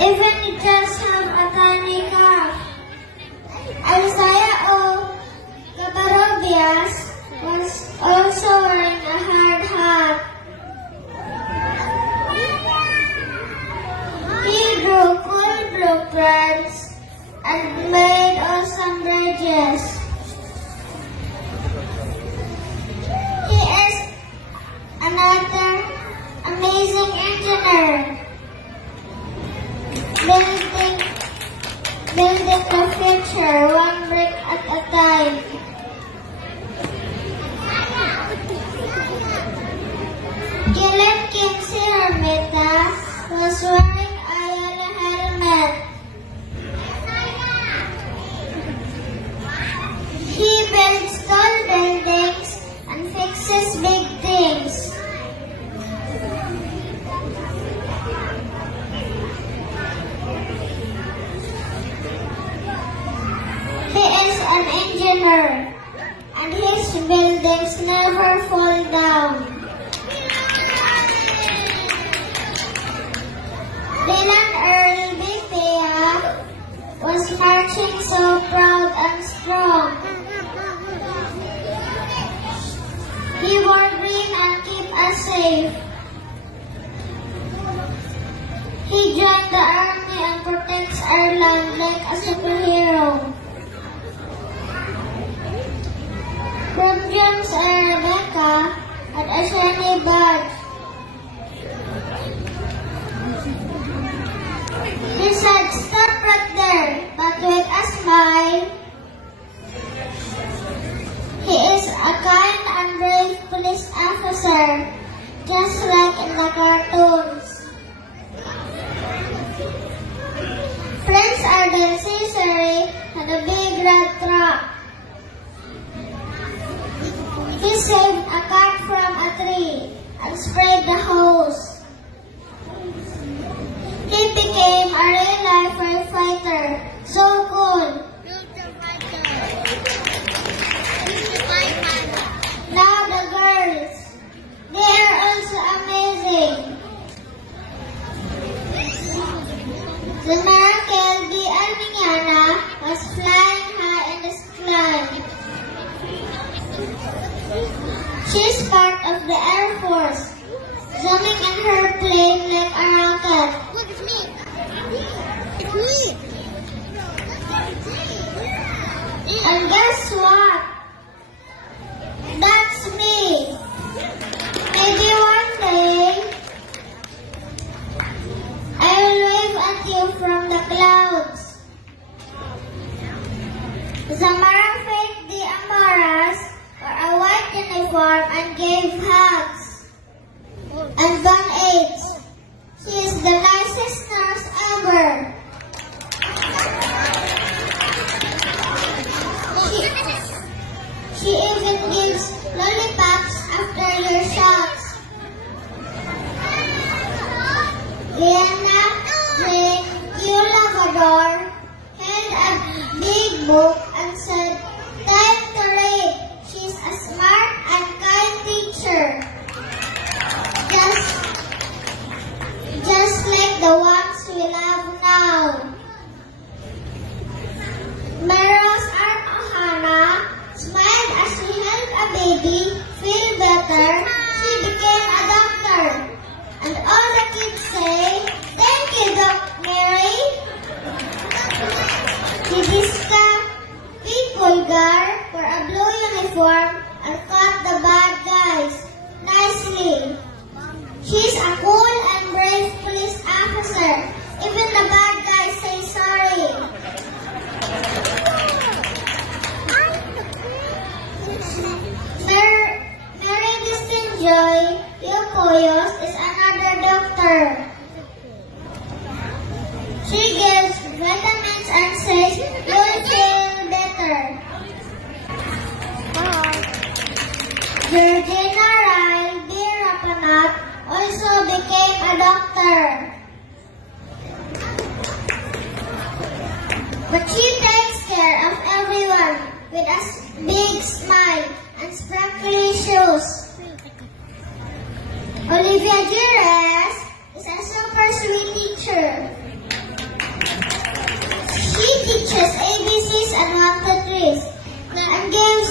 even just have a tiny cough. Isaiah O. Cabarrobias was also wearing a hard hat. He drew cool blueprints and made awesome bridges. He is another amazing engineer, building the future one brick at a time. Gillen Kinsey Hermita was wearing a yellow helmet. He builds tall buildings and fixes big things. He is an engineer, and his buildings never fall down. Dylan Earl Bethea was marching so proud and strong. He wore green and kept us safe. He joined the army and protects our land like a superhero. From James and Rebecca had a shiny badge. He said, "Stop right there," but with a smile. He is a kind and brave police officer, just like in the cartoons. Prince Ardell Cesare had a big red truck. He saved a cat from a tree and sprayed the hose. He became a real-life firefighter. So cool. Now the girls. They are also amazing. Zanara Kelby Almiñana was flying high in the sky. She's part of the Air Force, zooming in her plane like a rocket. Look, it's me. It's me. And guess what? That's me. Maybe one day, I will wave at you from the clouds. Zamara Faith D. Amaras wore a white uniform and gave hugs. And Van Aids. She is the nicest nurse ever. She even gives lollipops after your shots. Liana Jane Q. Lavador held a big book and said, "Time to read." She's a smart and kind teacher. Just like the ones we love now. Melrose Art Ohana smiled as she helped a baby feel better. She became a doctor. And all the kids say, "Thank you, Doc Mary." Didiska P. Pulgar wore a blue uniform and caught the bad guys nicely. She's a cool and brave police officer. Even the bad guys say sorry. Mary Distinjoy Yokoyos is another doctor. She gives vitamins and says you'll feel better. Georgina Ryle B. Rapanat also became a doctor. But she takes care of everyone with a big smile and sparkly shoes. Olivia Gires is a super sweet teacher. teaches ABCs and 1 to 3 and gives